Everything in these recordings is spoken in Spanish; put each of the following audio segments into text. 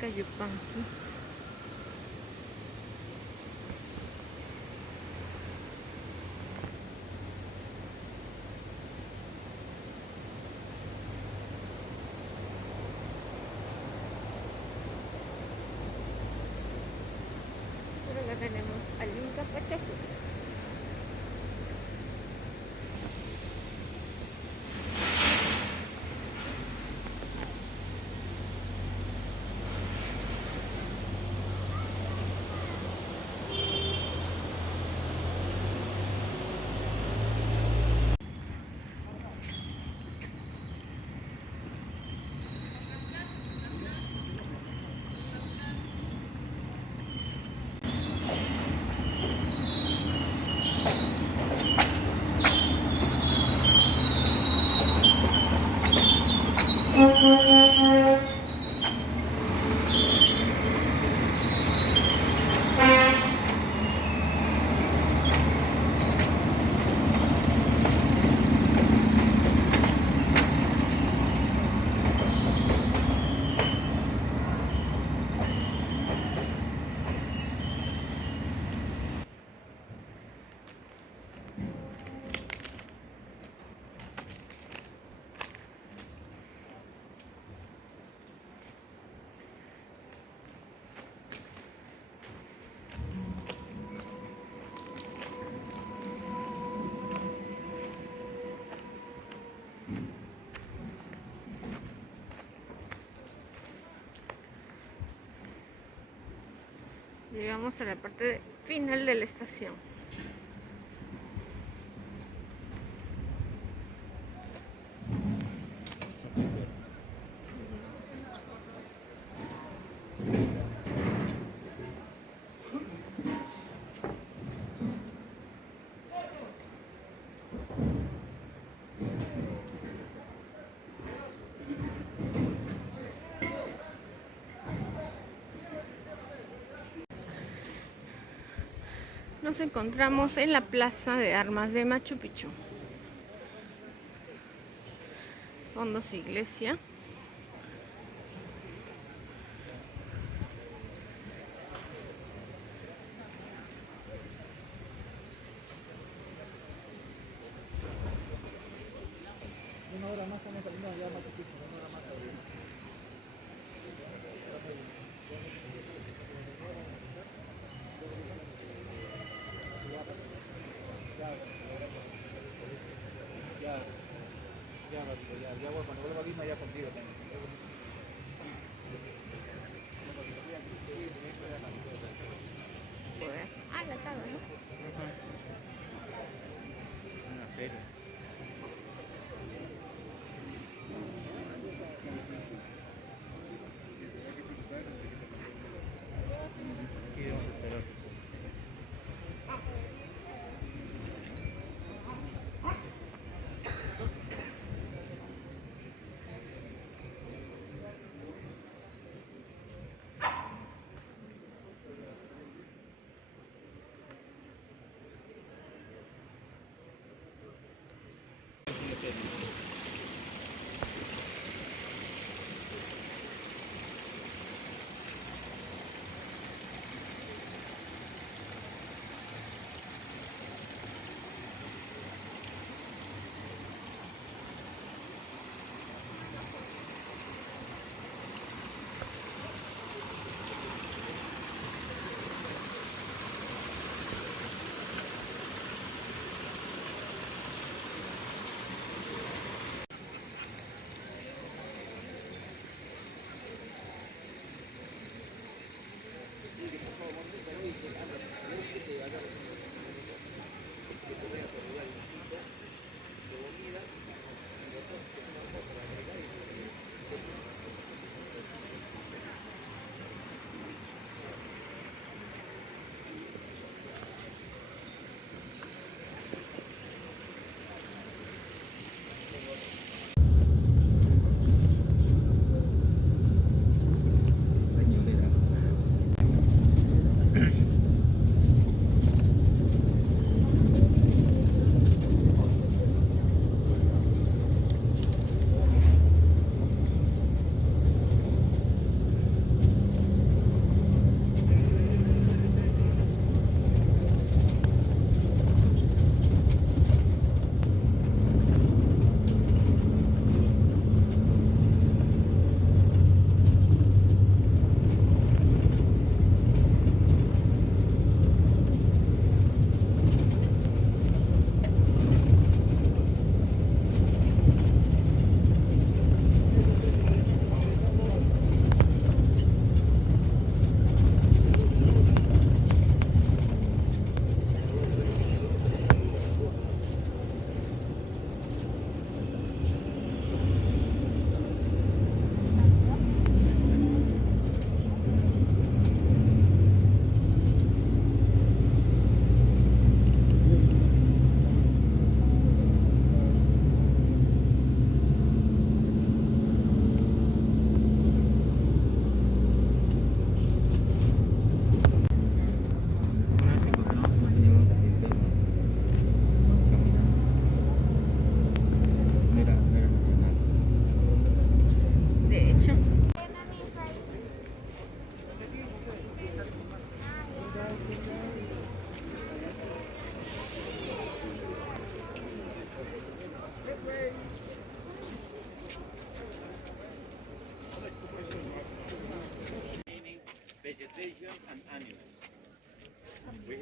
Cayupanqui. Por acá tenemos al Inca Pachacú. Llegamos a la parte final de la estación. Nos encontramos en la Plaza de Armas de Machu Picchu. Fondo su iglesia. Una hora más estamos saliendo allá a Machu Picchu, una hora más todavía. Ya, cuando vuelva a Lima ya contigo también. Ah, la tabla, ¿no? Una feria. Aquí vamos a esperar.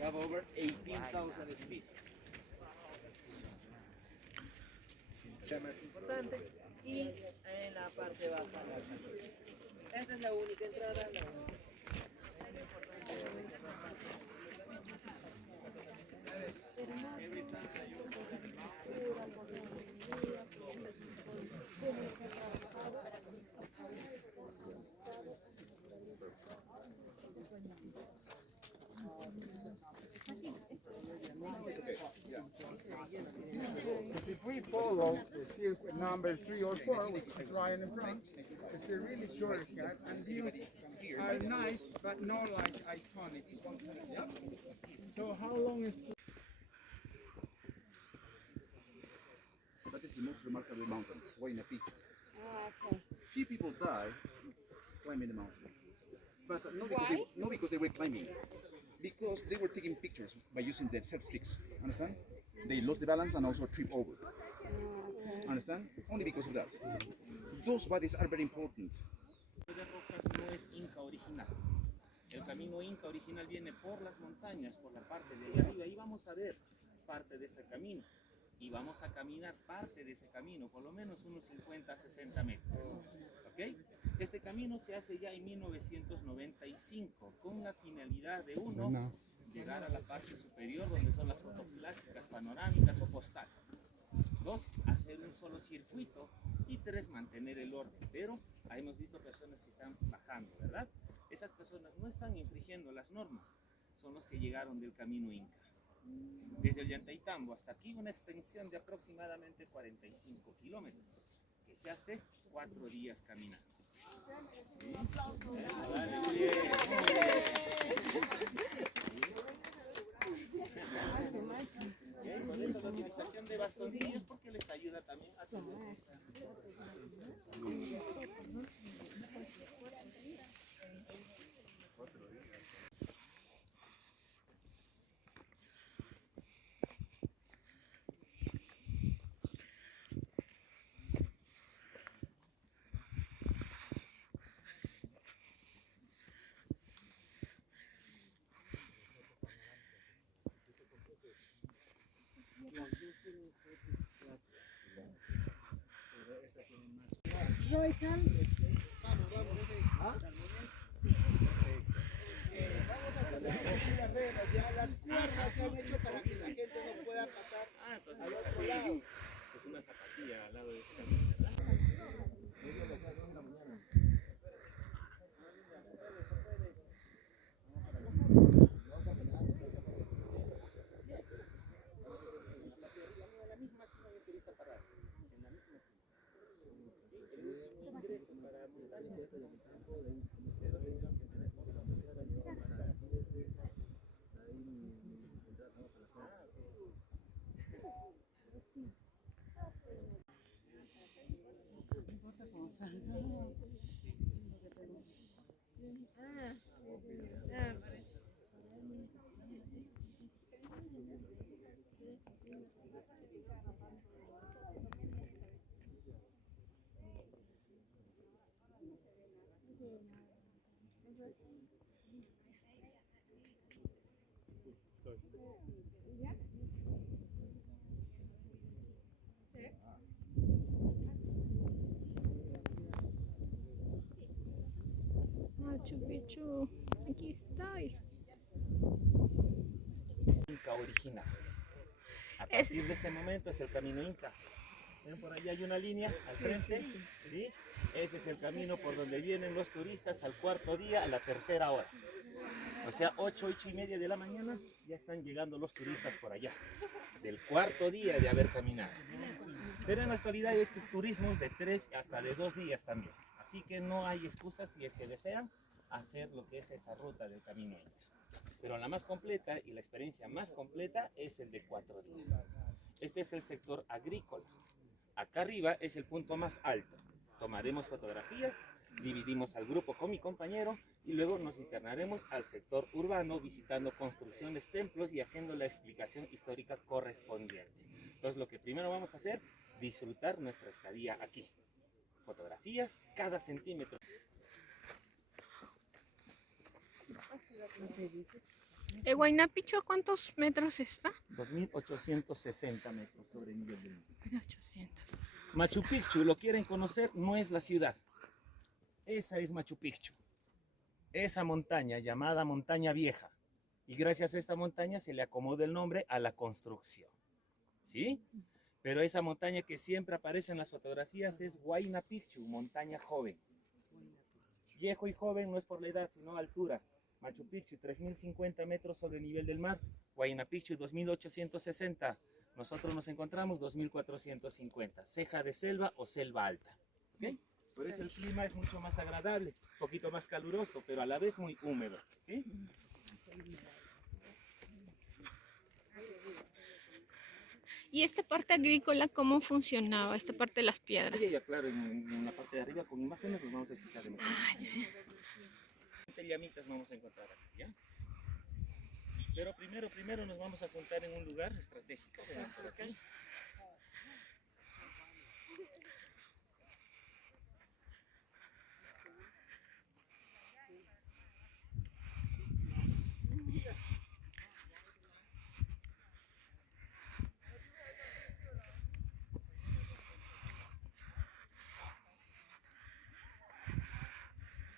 have over 18,000 species. La más importante, y en la parte baja la salud. Esta es la única entrada, la única. If we follow the circuit number 3 or 4, which is Ryan in front, it's a really shortcut, and views are nice, but not like iconic. Yep. So how long is That is the most remarkable mountain, Huayna Peak. Few people die climbing the mountain, but not because they were climbing, because they were taking pictures by using their self sticks. Understand? They lost the balance and also trip over. Understand? Only because of that. Those bodies are very important. De rocas no es Inca original. El camino Inca original viene por las montañas, por la parte de allá arriba, y vamos a ver parte de ese camino. Y vamos a caminar parte de ese camino, por lo menos unos 50 a 60 metros. ¿Ok? Este camino se hace ya en 1995 con la finalidad de uno, llegar a la parte superior donde son las fotos clásicas, panorámicas o postal. 2, hacer un solo circuito. Y 3, mantener el orden. Pero hemos visto personas que están bajando, ¿verdad? Esas personas no están infringiendo las normas, son los que llegaron del camino Inca. Desde el Llantaytambo hasta aquí, una extensión de aproximadamente 45 kilómetros, que se hace 4 días caminando. ¿Sí? Dale, muy bien, muy bien. Con esto la utilización de bastoncillos porque les ayuda también a tener Las cuerdas se han hecho para que la gente no pueda pasar al otro lado. es una zapatilla al lado de ese camino, ¿verdad? Machu Picchu, aquí estoy. Inca original. A partir de este momento es el camino Inca. ¿Ven? Por allá hay una línea al frente. ¿Sí? Ese es el camino por donde vienen los turistas al 4.º día, a la 3.ª hora. O sea, 8:30 de la mañana ya están llegando los turistas por allá. Del 4.º día de haber caminado. Pero en la actualidad hay turismos de 3 hasta de 2 días también. Así que no hay excusas si es que desean hacer lo que es esa ruta del camino Inca. Pero la más completa y la experiencia más completa es el de 4 días. Este es el sector agrícola. Acá arriba es el punto más alto. Tomaremos fotografías, dividimos al grupo con mi compañero y luego nos internaremos al sector urbano visitando construcciones, templos y haciendo la explicación histórica correspondiente. Entonces lo que primero vamos a hacer, disfrutar nuestra estadía aquí. Fotografías cada centímetro. Huayna Picchu, ¿a cuántos metros está? 2.860 metros sobre el nivel del mar. 1800. Machu Picchu, ¿lo quieren conocer? No es la ciudad. Esa es Machu Picchu. Esa montaña llamada Montaña Vieja. Y gracias a esta montaña se le acomoda el nombre a la construcción. ¿Sí? Pero esa montaña que siempre aparece en las fotografías es Huayna Picchu, montaña joven. Viejo y joven no es por la edad, sino altura. Machu Picchu, 3.050 metros sobre el nivel del mar. Huayna Picchu, 2.860. Nosotros nos encontramos 2.450. Ceja de selva o selva alta. ¿Okay? Por eso el clima es mucho más agradable, un poquito más caluroso, pero a la vez muy húmedo. ¿Sí? ¿Y esta parte agrícola cómo funcionaba? Esta parte de las piedras. Ya, claro, en la parte de arriba con imágenes los vamos a explicar de mejor. Llamitas vamos a encontrar aquí, ¿ya? Pero primero nos vamos a juntar en un lugar estratégico. Veamos por acá.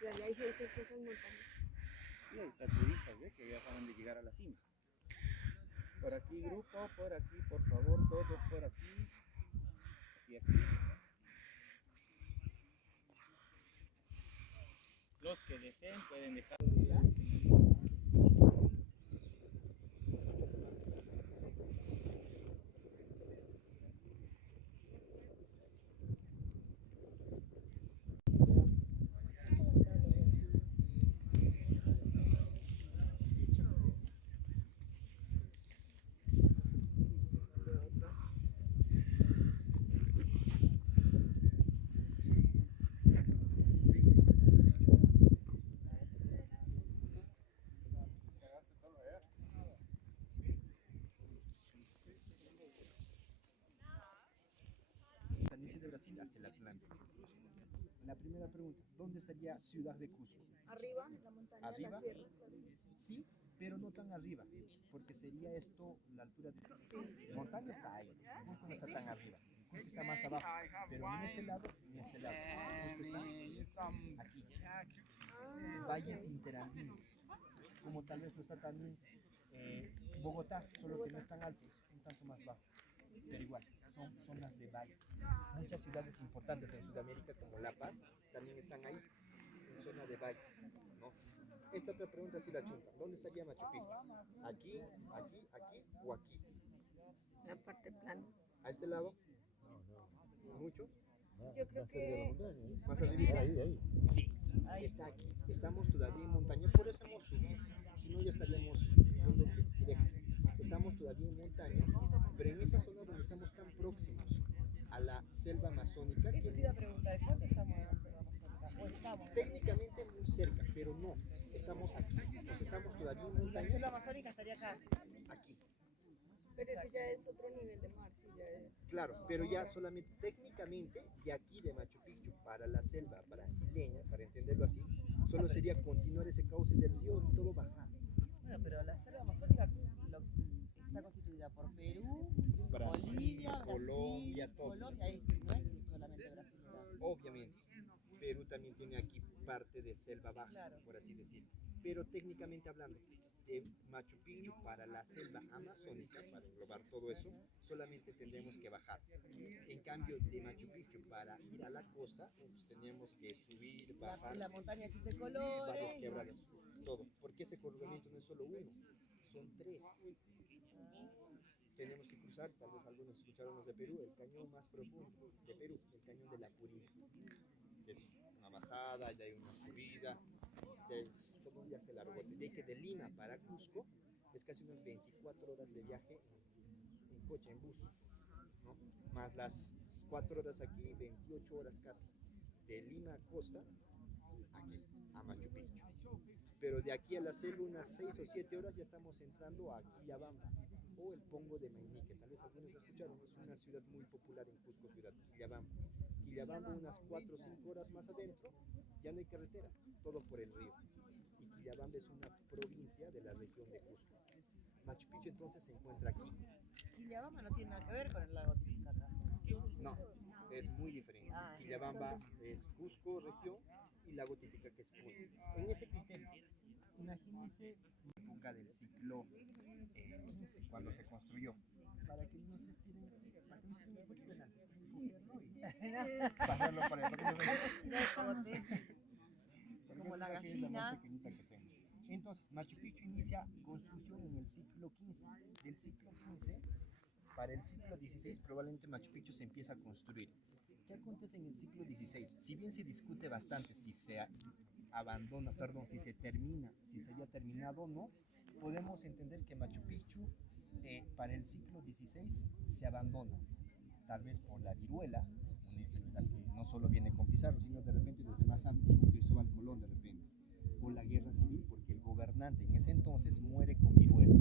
Y allá hay gente que esas montañas. Y ahí están turistas, ¿ves? Que ya acaban de llegar a la cima. Por aquí grupo, por aquí, por favor, todos por aquí. Y aquí. Los que deseen pueden dejar. De Brasil hasta el Atlántico. La primera pregunta, ¿dónde estaría Ciudad de Cusco? Arriba, en la montaña, ¿Arriba? la sierra. Sí, pero no tan arriba, porque sería esto la altura de... La montaña está ahí, Cusco no está tan arriba, Cusco está más abajo, pero ni este lado ni este lado. Cusco está aquí. Valles interandinos, como tal vez lo está también Bogotá, solo que no es tan alto, es un tanto más bajo, pero igual, son zonas de valles. Muchas ciudades importantes en Sudamérica, como La Paz, también están ahí, en zona de valle, ¿no? Esta otra pregunta sí la chunta, ¿dónde estaría Machu Picchu? ¿Aquí, aquí, aquí o aquí? La parte plana. ¿A este lado? ¿Mucho? Yo creo que ¿Más arriba? Sí, ahí está aquí. Estamos todavía en montaña, por eso hemos subido. Si no, ya estaríamos yendo directo. Estamos todavía en montaña, pero en esa zona donde estamos tan próximos a la selva amazónica. eso te iba a preguntar, ¿cuánto estamos en la selva amazónica? ¿O estamos? Técnicamente muy cerca, pero no. Estamos aquí. Nos estamos todavía en La montaña. selva amazónica estaría acá. Aquí. Pero eso ya es otro nivel de mar, sí, ya es. Claro, pero ya solamente técnicamente de aquí de Machu Picchu para la selva brasileña, para entenderlo así, solo sería continuar ese cauce del río y todo bajar. Bueno, pero la selva amazónica está constituida por Perú, Brasil, Bolivia, Colombia, Brasil, todo. Colombia, no es solamente Brasil. Obviamente, Perú también tiene aquí parte de selva baja, Claro. por así decirlo. Pero técnicamente hablando, de Machu Picchu para la selva amazónica, para englobar todo eso, solamente tendremos que bajar. En cambio, de Machu Picchu para ir a la costa, pues tenemos que subir, bajar, La montaña existe varios colores. quebradas, todo. Porque este corregimiento no es solo uno, son tres. Tenemos que cruzar, tal vez algunos escucharon los de Perú, el cañón más profundo de Perú, el cañón de la Purín. Es una bajada, ya hay una subida, es todo un viaje largo. De que de Lima para Cusco es casi unas 24 horas de viaje en coche, en bus, ¿no? Más las 4 horas aquí, 28 horas casi. De Lima a Costa, aquí, a Machu Picchu. Pero de aquí a la selva unas 6 o 7 horas ya estamos entrando a Quillabamba o el Pongo de Mainique. Tal vez algunos escucharon, es una ciudad muy popular en Cusco, ciudad Quillabamba. Quillabamba unas 4 o 5 horas más adentro, ya no hay carretera, todo por el río. Y Quillabamba es una provincia de la región de Cusco. Machu Picchu entonces se encuentra aquí. Quillabamba no tiene nada que ver con el lago Titicaca. No, es muy diferente. Ah, Quillabamba es Cusco región y lago Titicaca es Puentes. En ese criterio, imagínense la época del siglo XV, cuando se construyó, para que no se estiren, para que no se estiren un poquito delante, cogerlo y pasarlo para allá, para que no se Como la Porque es la más gallina. pequeñita que tengo. Entonces, Machu Picchu inicia construcción en el siglo XV. Del siglo XV para el siglo XVI probablemente Machu Picchu se empieza a construir. ¿Qué acontece en el siglo XVI? Si bien se discute bastante si se abandona, perdón, si se termina, si se haya terminado o no, podemos entender que Machu Picchu para el siglo XVI se abandona, tal vez por la viruela, una enfermedad que no solo viene con Pizarro, sino de repente desde más antes, con Cristóbal Colón de repente, o la guerra civil, porque el gobernante en ese entonces muere con viruela.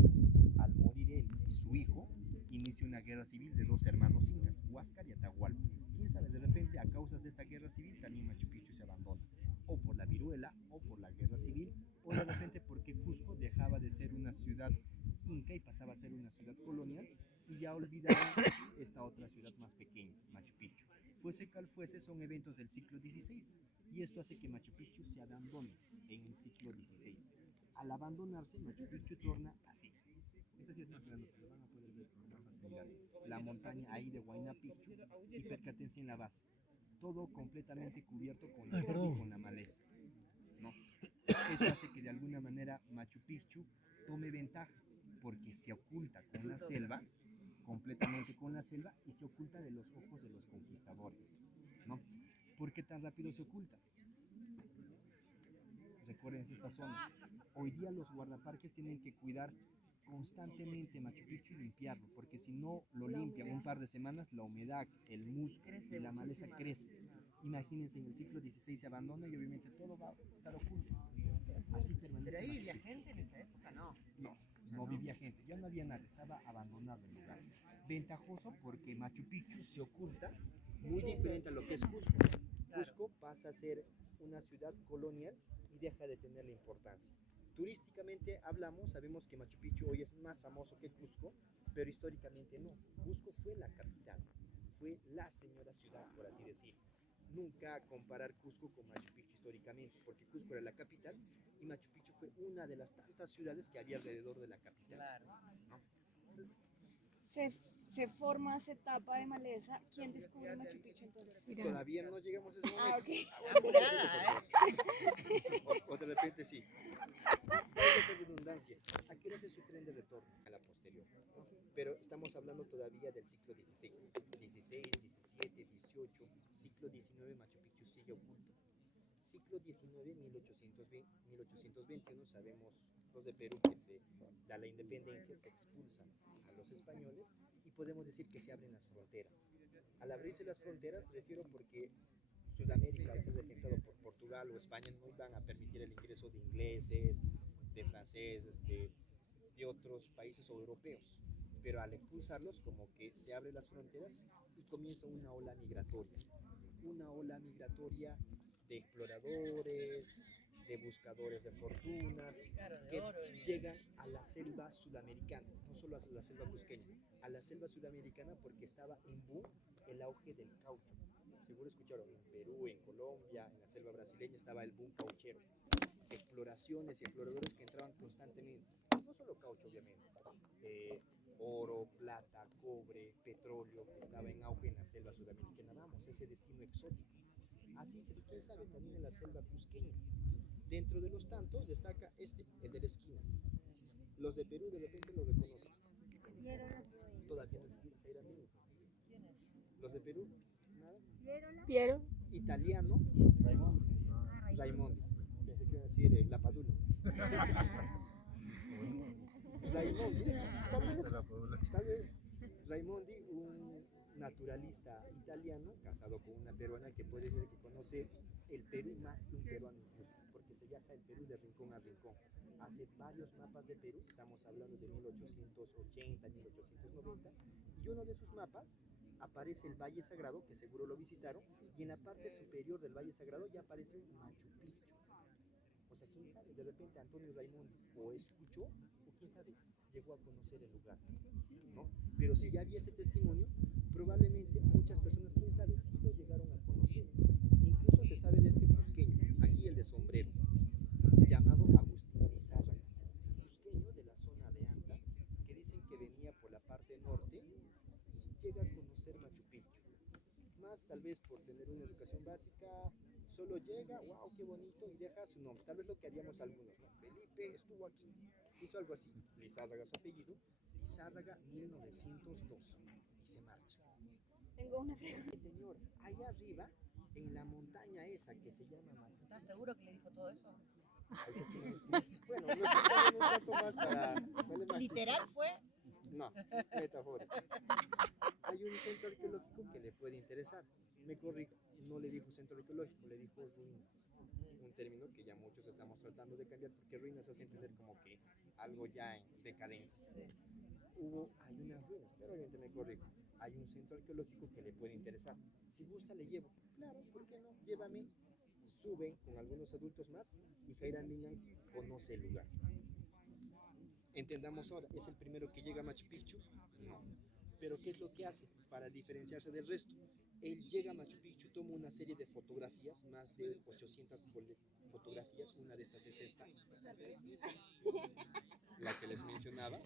Al morir él y su hijo, inicia una guerra civil de dos hermanos incas, Huáscar y Atahualpa. Quién sabe, de repente a causas de esta guerra civil también Machu Picchu se abandona, o por la viruela, o por la guerra civil, o de repente porque Cusco dejaba de ser una ciudad inca y pasaba a ser una ciudad colonial, y ya olvidaron esta otra ciudad más pequeña, Machu Picchu. Fuese cual fuese, son eventos del siglo XVI, y esto hace que Machu Picchu se abandone en el siglo XVI. Al abandonarse, Machu Picchu torna así. Esta sí es más grande, pero van a poder ver con más facilidad. La montaña ahí de Huayna Picchu, y percátense en la base. Todo completamente cubierto con la selva y con la maleza, ¿no? Eso hace que de alguna manera Machu Picchu tome ventaja, porque se oculta con la selva, completamente con la selva, y se oculta de los ojos de los conquistadores, ¿no? ¿Por qué tan rápido se oculta? Recuerden esta zona. Hoy día los guardaparques tienen que cuidar constantemente Machu Picchu y limpiarlo, porque si no lo limpian un par de semanas, la humedad, el musgo y la maleza crece. Imagínense, en el siglo XVI se abandona y obviamente todo va a estar oculto. Así permanece. Pero ahí Machu vivía Picchu. gente en esa época, ¿no? No vivía gente, ya no había nada, estaba abandonado el lugar. Ventajoso porque Machu Picchu se oculta, muy diferente a lo que es Cusco. Cusco pasa a ser una ciudad colonial y deja de tener la importancia. Turísticamente hablamos, sabemos que Machu Picchu hoy es más famoso que Cusco, pero históricamente no. Cusco fue la capital, fue la señora ciudad, por así decir. Nunca comparar Cusco con Machu Picchu históricamente, porque Cusco era la capital y Machu Picchu fue una de las tantas ciudades que había alrededor de la capital. Claro. ¿No? Se forma, esa etapa de maleza. ¿Quién descubre Machu Picchu entonces? Todavía no llegamos a ese momento. Ah, ok. Apurada, O de repente sí. Hay redundancia. ¿A qué hora se sufren de retorno? A la posterior. ¿No? Pero estamos hablando todavía del siglo XVI. 16, 17, 18, siglo XIX, Machu Picchu sigue oculto. Siglo XIX, 1821, sabemos los de Perú que se da la independencia, se expulsan a los españoles y podemos decir que se abren las fronteras. Al abrirse las fronteras, refiero porque Sudamérica, al ser regentado por Portugal o España, no iban a permitir el ingreso de ingleses, de franceses, de otros países o europeos. Pero al expulsarlos, como que se abren las fronteras y comienza una ola migratoria. Una ola migratoria de exploradores, de buscadores de fortunas, que llegan a la selva sudamericana, no solo a la selva cusqueña, a la selva sudamericana porque estaba en boom el auge del caucho. Seguro escucharon, en Perú, en Colombia, en la selva brasileña estaba el boom cauchero. Exploraciones y exploradores que entraban constantemente, no solo caucho obviamente, oro, plata, cobre, petróleo, que estaba en auge en la selva sudamericana. Vamos, ese destino exótico. Así se usted sabe también en la selva cusqueña. Dentro de los tantos destaca el de la esquina. Los de Perú de repente lo reconocen. Todavía no existe Jaira Mini. Los de Perú, nada. Piero. Italiano, Raimondi. Pensé que iba a decir la Padula. Raimondi, tal vez Raimondi, un naturalista italiano casado con una peruana que puede decir que conoce el Perú más que un peruano incluso, porque se viaja el Perú de rincón a rincón. Hace varios mapas de Perú, estamos hablando de 1880, 1890, y uno de sus mapas aparece el Valle Sagrado, que seguro lo visitaron, y en la parte superior del Valle Sagrado ya aparece un Machu Picchu. O sea, quién sabe, de repente Antonio Raimundo o escuchó, o quién sabe, llegó a conocer el lugar, ¿no? Pero si ya había ese testimonio, probablemente muchas personas, quién sabe, sí lo llegaron a conocer. Incluso se sabe de este cusqueño, aquí el de sombrero, llamado Agustín Lizárraga, cusqueño de la zona de Anta, que dicen que venía por la parte norte y llega a conocer Machu Picchu. Más tal vez por tener una educación básica, solo llega, wow, qué bonito, y deja su nombre. Tal vez lo que haríamos algunos, ¿no? Felipe estuvo aquí, hizo algo así, Lizárraga su apellido, Lizárraga 1902, y se marcha. Tengo una pregunta. Señor, allá arriba, en la montaña esa que se llama Machu. ¿Estás seguro que le dijo todo eso? Bueno, lo estoy poniendo un rato más para darle más ¿Literal fue? No, metafórico. Hay un centro arqueológico que le puede interesar. Me corrijo, no le dijo centro arqueológico, le dijo ruinas. Un término que ya muchos estamos tratando de cambiar porque ruinas hace entender como que algo ya en decadencia. Hay unas ruinas, pero obviamente me corrijo. Hay un centro arqueológico que le puede interesar. Si gusta, le llevo. Claro, ¿por qué no? Llévame. Suben con algunos adultos más y Jaira Mingan conoce el lugar. Entendamos ahora, ¿es el primero que llega a Machu Picchu? No. Pero ¿qué es lo que hace para diferenciarse del resto? Él llega a Machu Picchu, toma una serie de fotografías, más de 800 fotografías, una de estas es esta, la que les mencionaba,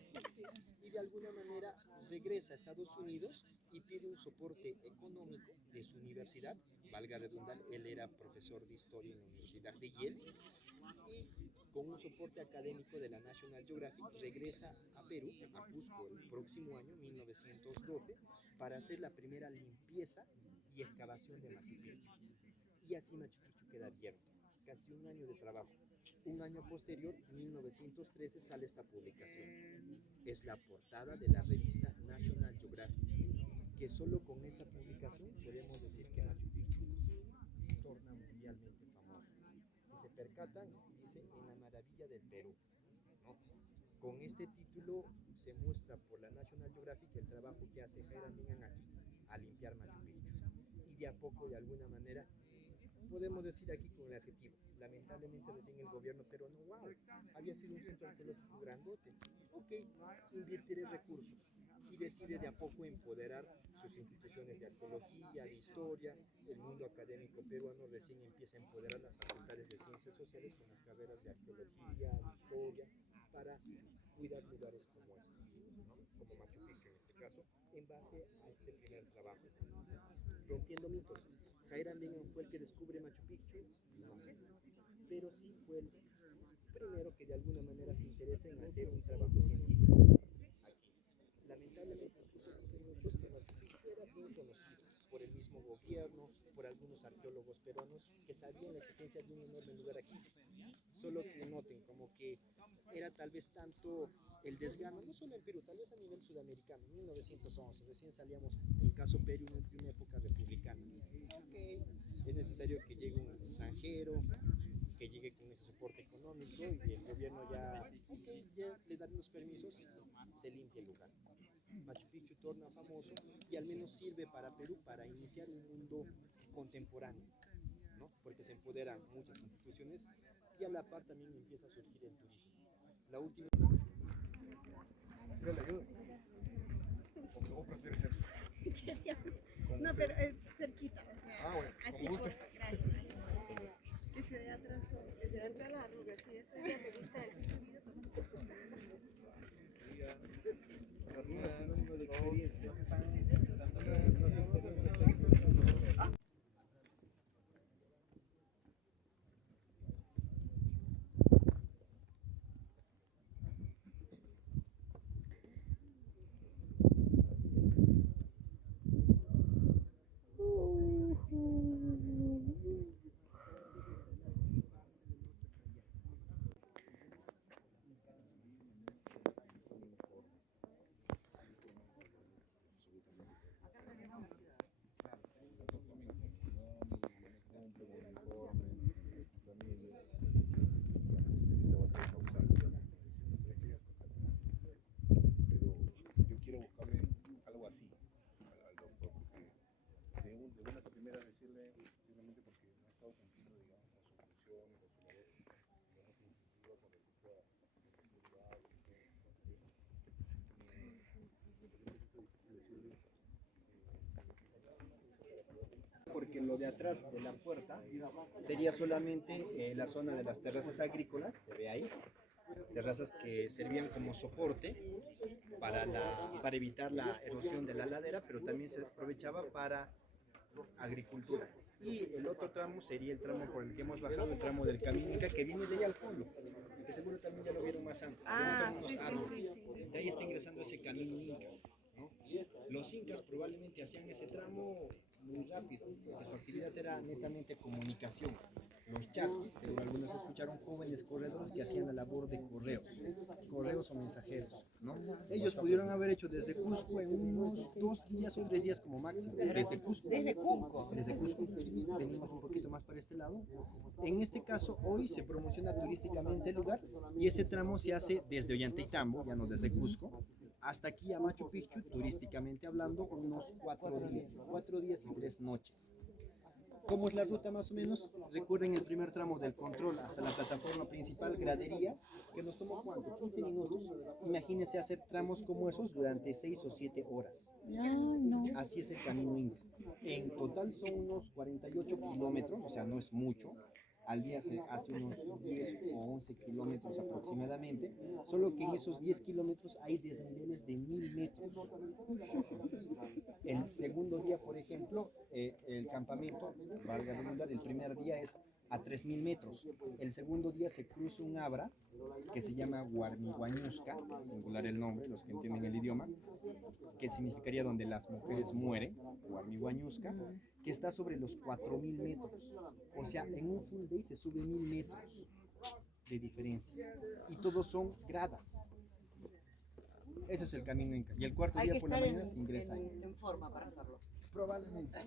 y de alguna manera regresa a Estados Unidos y pide un soporte económico de su universidad, valga redundar, él era profesor de historia en la Universidad de Yale, y con un soporte académico de la National Geographic regresa a Perú, a Cusco, el próximo año, 1912, para hacer la primera limpieza y excavación de Machu Picchu. Y así Machu Picchu queda abierto, casi un año de trabajo. Un año posterior, 1913, sale esta publicación. Es la portada de la revista National Geographic, que solo con esta publicación podemos decir que Machu Picchu torna mundialmente famoso. Si se percatan, dice en la maravilla del Perú, ¿no? Con este título se muestra por la National Geographic el trabajo que hace Jaira Mingan aquí a limpiar Machu Picchu. Y de a poco, de alguna manera, podemos decir aquí con el adjetivo, lamentablemente recién el gobierno peruano, wow, había sido un centro arqueológico grandote, ok, invertiré recursos, y decide de a poco empoderar sus instituciones de arqueología, de historia, el mundo académico peruano recién empieza a empoderar las facultades de ciencias sociales con las carreras de arqueología, de historia, para cuidar lugares como estos, ¿no? Como Machu Picchu en este caso, en base a este primer trabajo. Rompiendo mitos, Jaira Mingan fue el que descubre Machu Picchu, no, pero sí fue el primero que de alguna manera se interesa en hacer un trabajo científico aquí. Lamentablemente, incluso dice muchos que Machu Picchu era bien conocido por el mismo gobierno, por algunos arqueólogos peruanos que sabían la existencia de un enorme lugar aquí. Solo que noten como que era tal vez tanto el desgano, no solo en Perú, tal vez a nivel sudamericano, 1911, recién salíamos el caso Perú de una época republicana. Ok, es necesario que llegue un extranjero, que llegue con ese soporte económico y el gobierno ya, ok, ya le dan los permisos y se limpia el lugar. Machu Picchu torna famoso y al menos sirve para Perú para iniciar un mundo contemporáneo, ¿no? Porque se empoderan muchas instituciones y a la par también empieza a surgir el turismo. La última... ¿Pero le ayudo? ¿O prefieres ser? No, pero es cerquita, o sea, bueno, así con gusto. corta, gracias. Que se vea atrás, que se vean todas las arrugas, y eso ya me gusta eso. Sinónimo de experiencia. Yo quiero buscarle algo así al doctor, porque de buenas a primeras decirle, simplemente porque no ha estado cumpliendo, digamos, con su función y con su labor, digamos, Porque lo de atrás de la puerta sería solamente la zona de las terrazas agrícolas, se ve ahí, terrazas que servían como soporte para evitar la erosión de la ladera, pero también se aprovechaba para agricultura. Y el otro tramo sería el tramo por el que hemos bajado, el tramo del Camino Inca, que viene de ahí al fondo, que seguro también ya lo vieron más antes. De ahí está ingresando ese Camino Inca, ¿no? Los incas probablemente hacían ese tramo muy rápido, porque su actividad era netamente comunicación. Los chaquis, según algunos escucharon, jóvenes corredores que hacían la labor de correos o mensajeros, ¿no? Ellos pudieron haber hecho desde Cusco en unos 2 días o 3 días como máximo. Desde Cusco. Desde Cusco. Venimos un poquito más para este lado. En este caso, hoy se promociona turísticamente el lugar y ese tramo se hace desde Ollantaytambo, ya no desde Cusco, hasta aquí a Machu Picchu, turísticamente hablando, unos 4 días. 4 días y 3 noches. ¿Cómo es la ruta más o menos? Recuerden el primer tramo del control hasta la plataforma principal, graderías, que nos tomó ¿cuánto? 15 minutos. Imagínense hacer tramos como esos durante 6 o 7 horas. Así es el Camino Inca. En total son unos 48 kilómetros, o sea, no es mucho. Al día se hace unos 10 o 11 kilómetros aproximadamente, solo que en esos 10 kilómetros hay desniveles de 1000 metros. El segundo día, por ejemplo, el campamento, valga redundar, el primer día es a 3000 metros. El segundo día se cruza un abra que se llama Huarmihuañusca, singular el nombre, los que entienden el idioma, que significaría donde las mujeres mueren, Huarmihuañusca, que está sobre los 4000 metros. O sea, en un full day se sube 1000 metros de diferencia. Y todos son gradas. Eso es el Camino Inca. Y el cuarto día por la mañana se ingresa ahí. En forma para hacerlo. Probablemente.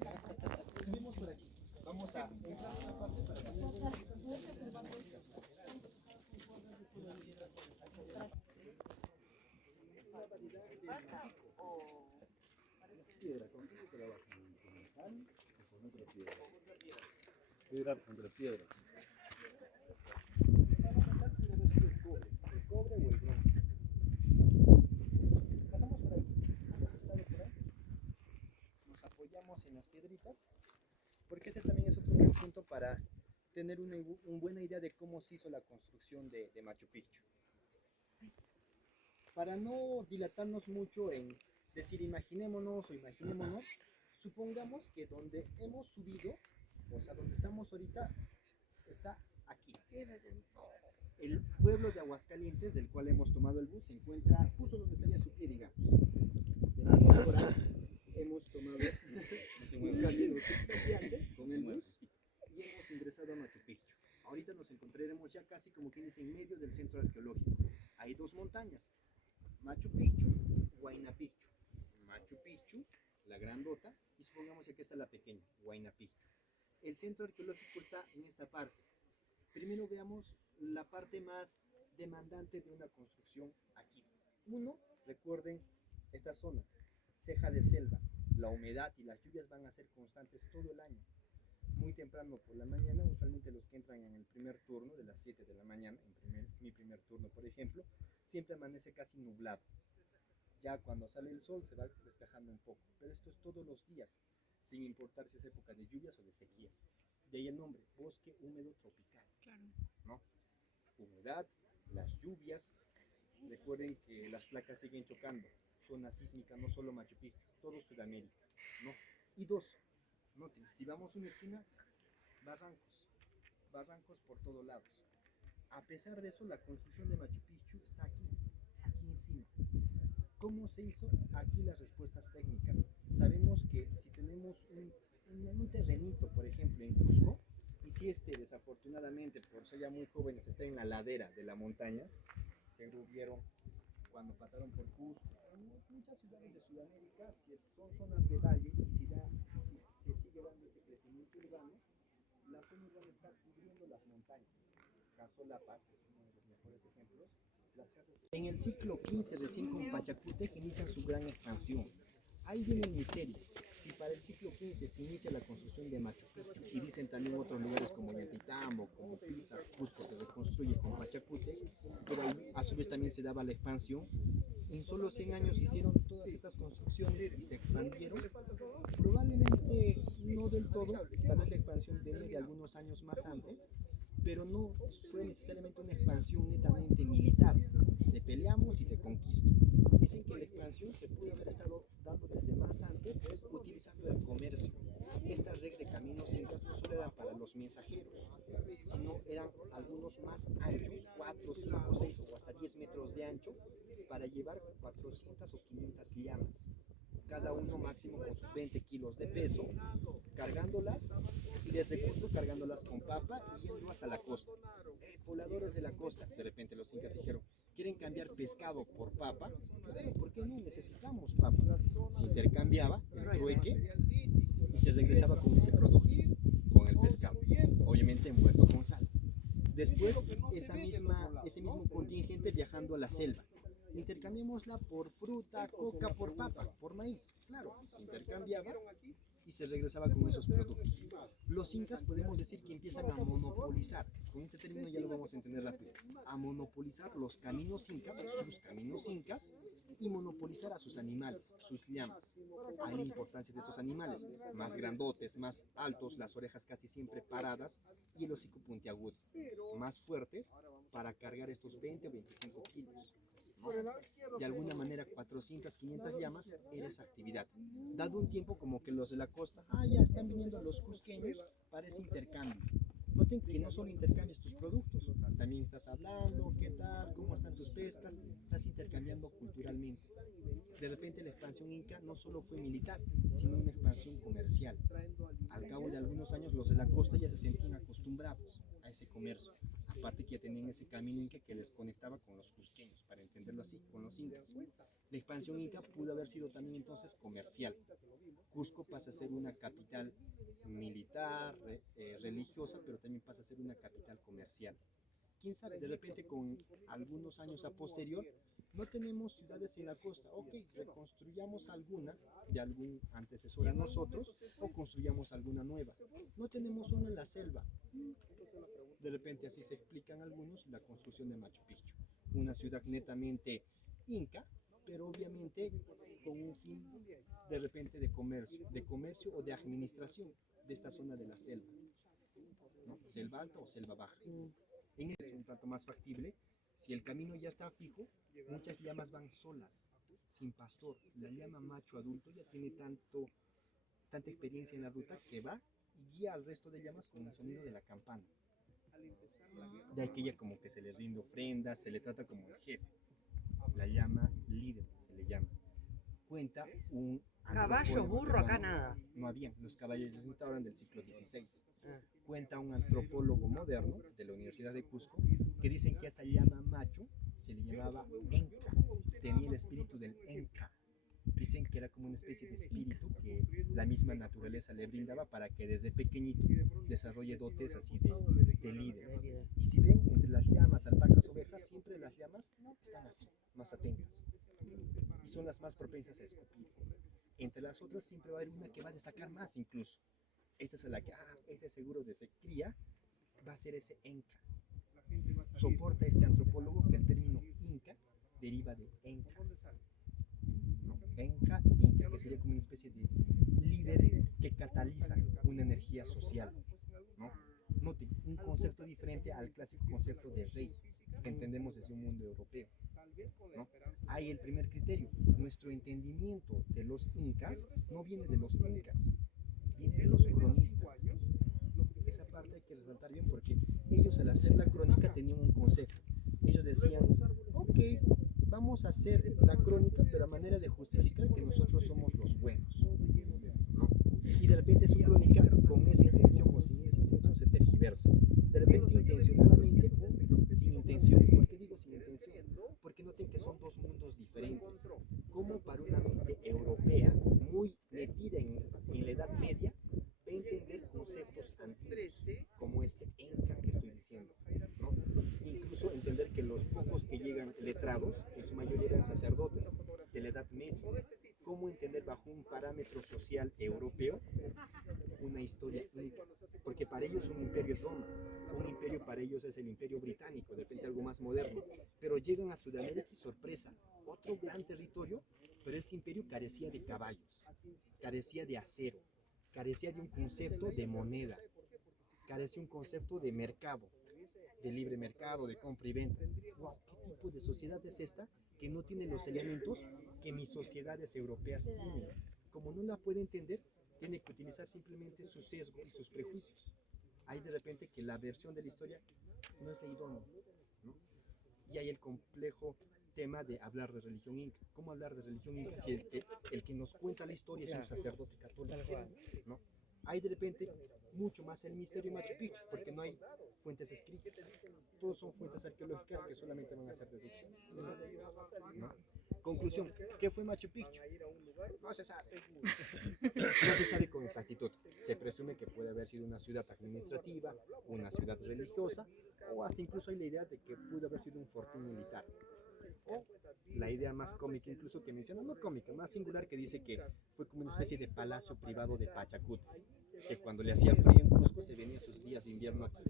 Subimos por aquí. Vamos a entrar a una parte para Piedra, contigo te la bajan con el cal o con otra piedra. Piedra contra piedra. el cobre o el bronce. Pasamos por ahí. Nos apoyamos en las piedritas, porque ese también es otro buen punto para tener una buena idea de cómo se hizo la construcción de Machu Picchu. Para no dilatarnos mucho en decir imaginémonos, supongamos que donde hemos subido, o sea, donde estamos ahorita, está aquí. El pueblo de Aguascalientes, del cual hemos tomado el bus, se encuentra justo donde estaría su pie, digamos. Venimos por ahí, hemos tomado un camino subsiguiente con el bus y hemos ingresado a Machu Picchu. Ahorita nos encontraremos ya casi como quien dice en medio del centro arqueológico. Hay 2 montañas, Machu Picchu, Huayna Picchu. Machu Picchu, la grandota, y supongamos que aquí está la pequeña, Huayna Picchu. El centro arqueológico está en esta parte. Primero veamos la parte más demandante de una construcción aquí. Uno, recuerden esta zona, ceja de selva. La humedad y las lluvias van a ser constantes todo el año. Muy temprano por la mañana, usualmente los que entran en el primer turno, de las 7 de la mañana, mi primer turno por ejemplo, siempre amanece casi nublado. Ya cuando sale el sol se va despejando un poco, pero esto es todos los días, sin importar si es época de lluvias o de sequías. De ahí el nombre, bosque húmedo tropical. Claro. ¿No? Humedad, las lluvias. Recuerden que las placas siguen chocando. Zona sísmica, no solo Machu Picchu, todo Sudamérica, ¿no? Y 2, noten, si vamos a una esquina, barrancos por todos lados. A pesar de eso, la construcción de Machu Picchu está aquí encima. ¿Cómo se hizo? Aquí las respuestas técnicas. Sabemos que si tenemos un terrenito, por ejemplo, en Cusco, y si desafortunadamente, por ser ya muy jóvenes, está en la ladera de la montaña, seguro vieron cuando pasaron por Cusco, muchas ciudades de Sudamérica, si son zonas de valle, y si se sigue dando este crecimiento urbano, la zona urbana está cubriendo las montañas. Caso La Paz es uno de los mejores ejemplos. Las casas... En el siglo XV recién con Pachacútec inician su gran expansión. Ahí viene el misterio. si para el siglo XV se inicia la construcción de Machu Picchu, y dicen también otros lugares como Ollantaytambo, como Pisa, Cusco se reconstruye con Pachacútec, pero ahí a su vez también se daba la expansión. En solo 100 años hicieron todas estas construcciones y se expandieron. Probablemente no del todo, tal vez la expansión viene de algunos años más antes, pero no fue necesariamente una expansión netamente militar. Te peleamos y te conquisto. Dicen que la expansión se pudo haber estado dando desde más antes, utilizando el comercio. Estas redes de caminos incas no solo eran para los mensajeros, sino eran algunos más anchos, 4, 5, 6 o hasta 10 metros de ancho, para llevar 400 o 500 llamas, cada uno máximo con sus 20 kilos de peso, cargándolas, y desde Cusco cargándolas con papa y yendo hasta la costa. Pobladores de la costa, de repente los incas dijeron, ¿quieren cambiar pescado por papa? ¿Por qué no? Necesitamos papa. Se intercambiaba el trueque y se regresaba con ese producto, con el pescado, obviamente envuelto con sal. Después, ese mismo contingente viajando a la selva. Intercambiémosla por fruta, coca, por papa, por maíz. Claro, se intercambiaba y se regresaba con esos productos. Los incas podemos decir que empiezan a monopolizar, con este término ya lo vamos a entender rápido, a monopolizar los caminos incas, sus caminos incas, y monopolizar a sus animales, sus llamas. Hay la importancia de estos animales, más grandotes, más altos, las orejas casi siempre paradas y el hocico puntiagudo, más fuertes para cargar estos 20 o 25 kilos. De alguna manera 400, 500 llamas era esa actividad. Dado un tiempo como que los de la costa, ya están viniendo los cusqueños para ese intercambio. Noten que no solo intercambias tus productos, también estás hablando, qué tal, cómo están tus pescas, estás intercambiando culturalmente. De repente la expansión inca no solo fue militar, sino una expansión comercial. Al cabo de algunos años los de la costa ya se sentían acostumbrados a ese comercio. Aparte que ya tenían ese camino inca que les conectaba con los cusqueños, para entenderlo así, con los incas. La expansión inca pudo haber sido también entonces comercial. Cusco pasa a ser una capital militar, religiosa, pero también pasa a ser una capital comercial. Quién sabe, de repente con algunos años a posterior, no tenemos ciudades en la costa, ok, reconstruyamos alguna de algún antecesor a nosotros o construyamos alguna nueva. No tenemos una en la selva. De repente así se explican algunos la construcción de Machu Picchu, una ciudad netamente inca, pero obviamente con un fin de repente de comercio o de administración de esta zona de la selva, ¿no? Selva alta o selva baja. En eso es un tanto más factible. Si el camino ya está fijo, muchas llamas van solas, sin pastor. La llama macho adulto ya tiene tanta experiencia en la ruta que va y guía al resto de llamas con el sonido de la campana. De ahí que ella como que se le rinde ofrendas, se le trata como el jefe. La llama líder, se le llama. Cuenta un Caballo, burro, acá nada. No habían, los caballos estaban del siglo XVI. Cuenta un antropólogo moderno de la Universidad de Cusco que dicen que a esa llama macho se le llamaba Enca, tenía el espíritu del Enca. Dicen que era como una especie de espíritu que la misma naturaleza le brindaba para que desde pequeñito desarrolle dotes así de líder. Y si ven, entre las llamas, alpacas, ovejas, siempre las llamas están así, más atentas. Y son las más propensas a escupir. Entre las otras siempre va a haber una que va a destacar más incluso. Esta es la que, este seguro desde cría va a ser ese Enca. Soporta este antropólogo que el término Inca deriva de Enca. ¿No? Enca, que sería como una especie de líder que cataliza una energía social, ¿no? Noten, un concepto diferente al clásico concepto de rey que entendemos desde un mundo europeo, ¿no? Hay el primer criterio, nuestro entendimiento de los incas no viene de los incas, viene de los cronistas. Esa parte hay que resaltar bien porque ellos al hacer la crónica tenían un concepto. Ellos decían, ok, vamos a hacer la crónica, pero a manera de justificar que nosotros somos los buenos, ¿no? Y de repente su crónica, con esa intención o sin esa intención, se tergiversa. De repente intencionadamente o sin intención. ¿Por qué digo sin intención? Porque noten que son dos mundos diferentes. Como para una mente europea, muy metida en la Edad Media, va a entender conceptos antiguos, como este Enca que estoy diciendo, ¿no? Incluso entender que los pocos que llegan letrados, en su mayoría eran sacerdotes de la Edad Media, cómo entender bajo un parámetro social europeo una historia inca, porque para ellos un imperio es Roma, un imperio para ellos es el imperio británico, de repente algo más moderno, pero llegan a Sudamérica y sorpresa, otro gran territorio, pero este imperio carecía de caballos, carecía de acero, carecía de un concepto de moneda, carecía un concepto de mercado, de libre mercado, de compra y venta. Wow, ¿qué tipo de sociedad es esta que no tiene los elementos que mis sociedades europeas tienen? Como no la puede entender, tiene que utilizar simplemente su sesgo y sus prejuicios. Hay de repente que la versión de la historia no es la idónea, ¿no? Y hay el complejo tema de hablar de religión inca. ¿Cómo hablar de religión inca si el que nos cuenta la historia es un sacerdote católico, ¿no? Hay de repente mucho más el misterio de Machu Picchu, porque no hay fuentes escritas. Todos son fuentes arqueológicas que solamente van a ser deducciones, ¿no? Conclusión, ¿qué fue Machu Picchu? No se sabe. No se sabe con exactitud. Se presume que puede haber sido una ciudad administrativa, una ciudad religiosa, o hasta incluso hay la idea de que pudo haber sido un fortín militar. O la idea más cómica incluso que menciona, no cómica, más singular, que dice que fue como una especie de palacio privado de Pachacuti, que cuando le hacía frío en Cusco se venía sus días de invierno aquí,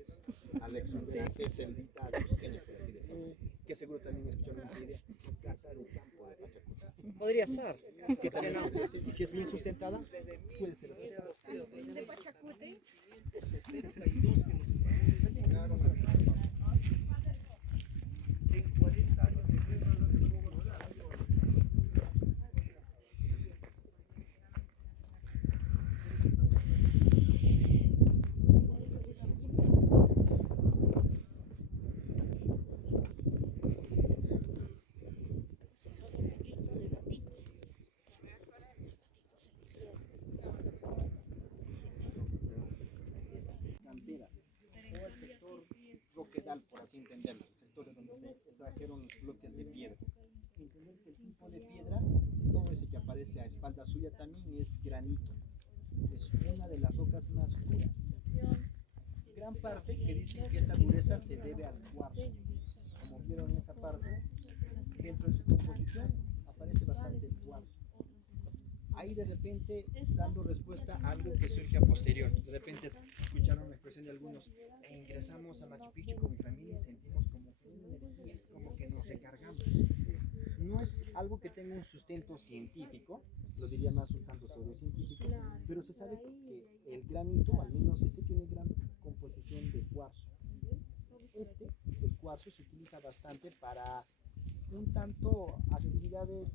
a la exuberante selvita cusqueña, por así decirlo, que seguro también escucharon esa idea, casa de campo de Pachacuti. Podría ser. Que también podría ser, y si es bien sustentada, puede ser así. De Pachacute. En 40 años de guerra no se pudo volar. Canteras, o el sector roquedal, por así entenderlo, el sector donde se extrajeron los bloques de piedra. Entender que el tipo de piedra, todo ese que aparece a espalda suya también es granito, es una de las rocas más puras. Gran parte que dicen que esta dureza se debe al cuarzo. Como vieron en esa parte, dentro de su composición aparece bastante el cuarzo. Ahí de repente dando respuesta a algo que surge a posterior. De repente escucharon la expresión de algunos: ingresamos a Machu Picchu con mi familia y sentimos como que una energía, como que nos recargamos. No es algo que tenga un sustento científico, lo diría más un tanto pseudocientífico, pero se sabe que el granito, al menos este, tiene gran composición de cuarzo. El cuarzo se utiliza bastante para un tanto actividades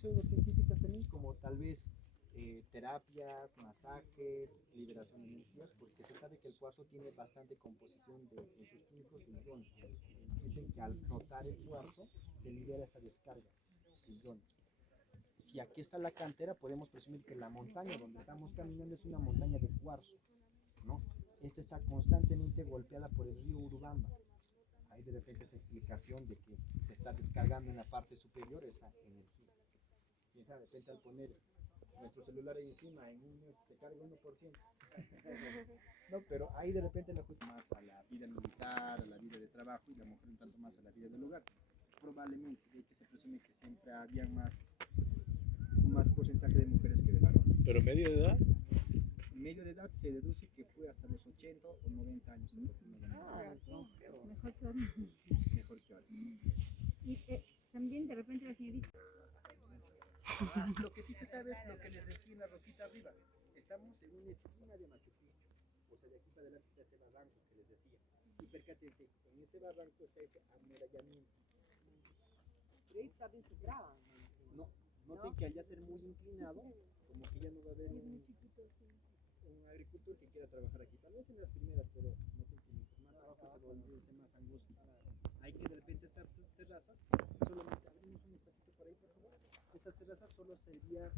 pseudocientíficas también, como tal vez terapias, masajes, liberación de energías, porque se sabe que el cuarzo tiene bastante composición en sus químicos de iones. Dicen que al frotar el cuarzo se libera esa descarga de iones. Si aquí está la cantera, podemos presumir que la montaña donde estamos caminando es una montaña de cuarzo, ¿no? Esta está constantemente golpeada por el río Urubamba. Hay de repente esa explicación de que se está descargando en la parte superior esa energía. Quién sabe, de repente al poner nuestro celular ahí encima, en un mes se carga 1%. No, pero ahí de repente le ajusta más a la vida militar, a la vida de trabajo, y la mujer un tanto más a la vida del hogar. Probablemente, de que se presume que siempre había más porcentaje de mujeres que de varones. ¿Pero medio de edad? Medio de edad se deduce que fue hasta los 80 o 90 años aproximadamente. Mejor que ahora. Mejor que ahora. Y también de repente la señorita. Lo que sí se sabe es lo que les decía en la roquita arriba. Estamos en una esquina de Machu Picchu. O sea, de aquí para adelante está ese barranco que les decía. Y percátense, en ese barranco está ese amurallamiento. Pero ahí también se graban. No, noten que al ya ser muy inclinado, como que ya no va a haber un agricultor que quiera trabajar aquí. Tal vez en las primeras, pero noten que más abajo se vuelve más angosto. Hay que de repente estas terrazas, solamente abrimos un espacito por ahí, por favor. Estas terrazas solo servían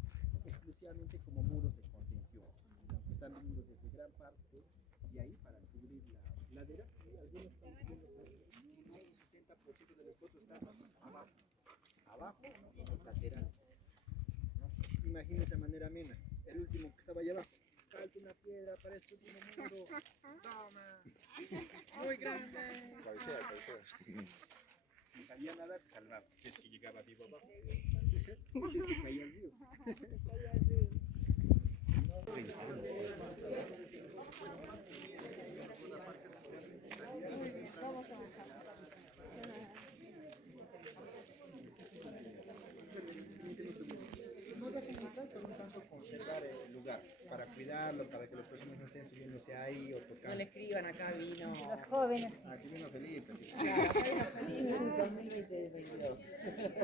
exclusivamente como muros de contención. Están viniendo desde gran parte y ahí para cubrir la ladera, y algunos están viendo que si no hay un 60% del esfuerzo está abajo y en los laterales, ¿no? Imagínense de manera amena, el último que estaba allá abajo, falta una piedra para este último muro, toma, muy grande. Cabecea. Si sabía nadar, salvaba, si es que llegaba vivo abajo. Si es que caía al río. No da como tanto, no tanto conservar el lugar, para cuidarlo, para que las personas no estén subiéndose ahí o tocando. No le escriban, acá vino. Los jóvenes. Aquí vino Felipe.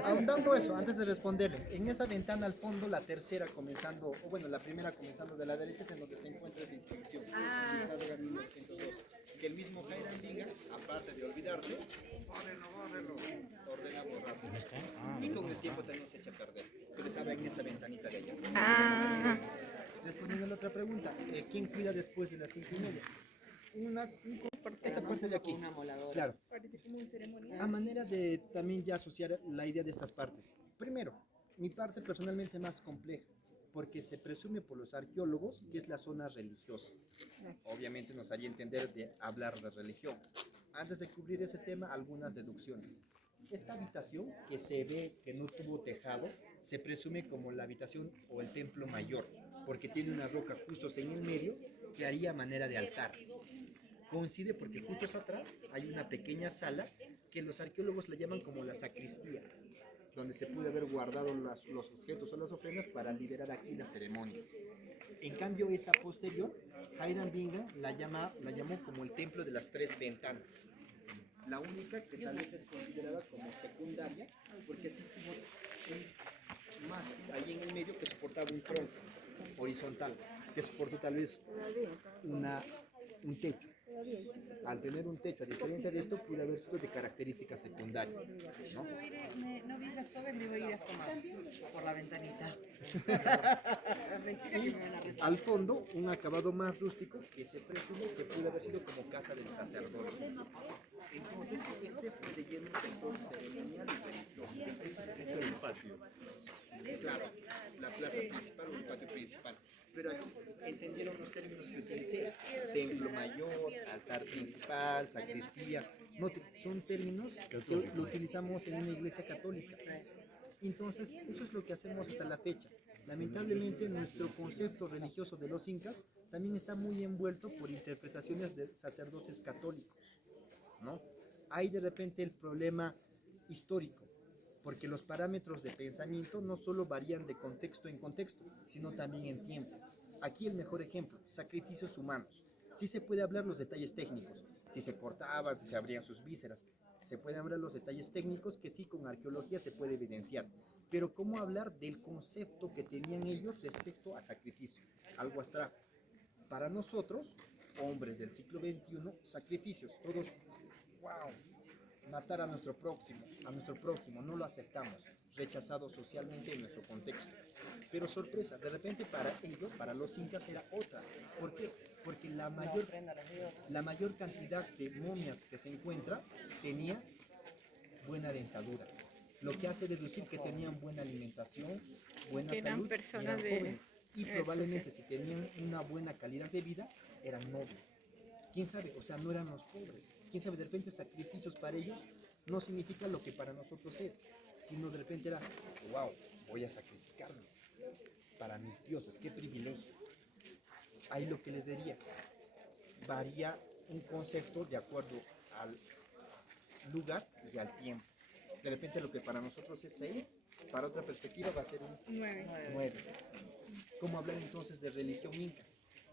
Ahondando eso, antes de responderle, en esa ventana al fondo, la tercera comenzando, o bueno, la primera comenzando de la derecha es en donde se encuentra esa inscripción, Lizárraga 1902, que el mismo Jairo Vingas, aparte de olvidarse, ordena borrarlo. Y con el tiempo también se echa a perder, pero estaba en esa ventanita de allá. Respondiendo a la otra pregunta, ¿quién cuida después de las 5:30? Esta parte de aquí, Una moladora. claro. Parece como un ceremonial. A manera de también ya asociar la idea de estas partes. Primero, mi parte personalmente más compleja, porque se presume por los arqueólogos que es la zona religiosa. Obviamente nos haría entender de hablar de religión. Antes de cubrir ese tema, algunas deducciones. Esta habitación que se ve que no tuvo tejado, se presume como la habitación o el templo mayor, porque tiene una roca justo en el medio que haría manera de altar. Coincide porque justo atrás hay una pequeña sala que los arqueólogos le llaman como la sacristía, donde se puede haber guardado los objetos o las ofrendas para liderar aquí las ceremonias. En cambio, esa posterior, Hiram Bingham la llamó como el templo de las 3 ventanas. La única que tal vez es considerada como secundaria, porque sí tuvo un mástil ahí en el medio que soportaba un tronco horizontal, que soportó tal vez un techo. Al tener un techo, a diferencia de esto, puede haber sido de características secundarias, ¿no? No vi la soga y me voy a ir a asomar por la ventanita. Y al fondo, un acabado más rústico que se presume que pudo haber sido como casa del sacerdote. Entonces, este fue de lleno de ceremonial y religioso. El patio. Claro, la plaza principal o el patio principal. Pero aquí entendieron los términos que utilicé: templo mayor, altar principal, sacristía. No, son términos que lo utilizamos en una iglesia católica. Entonces, eso es lo que hacemos hasta la fecha. Lamentablemente, nuestro concepto religioso de los incas también está muy envuelto por interpretaciones de sacerdotes católicos, ¿no? Hay de repente el problema histórico, porque los parámetros de pensamiento no solo varían de contexto en contexto, sino también en tiempo. Aquí el mejor ejemplo: sacrificios humanos. Sí se puede hablar los detalles técnicos, si se cortaban, si se abrían sus vísceras, se pueden hablar los detalles técnicos que sí con arqueología se puede evidenciar, pero ¿cómo hablar del concepto que tenían ellos respecto a sacrificio? Algo abstracto. Para nosotros, hombres del siglo XXI, sacrificios, todos, wow, matar a nuestro próximo, no lo aceptamos, rechazado socialmente en nuestro contexto. Pero sorpresa, de repente para ellos, para los incas era otra. ¿Por qué? Porque la mayor cantidad de momias que se encuentra tenía buena dentadura, lo que hace deducir que tenían buena alimentación, buena Que eran salud, personas eran de- jóvenes y eso probablemente sí. si tenían una buena calidad de vida, eran nobles. ¿Quién sabe? O sea, no eran los pobres. ¿Quién sabe? De repente sacrificios para ellos no significa lo que para nosotros es, sino de repente era, wow, voy a sacrificarme para mis dioses, qué privilegio. Ahí lo que les diría, varía un concepto de acuerdo al lugar y al tiempo. De repente lo que para nosotros es 6, para otra perspectiva va a ser un 9. ¿Cómo hablar entonces de religión inca?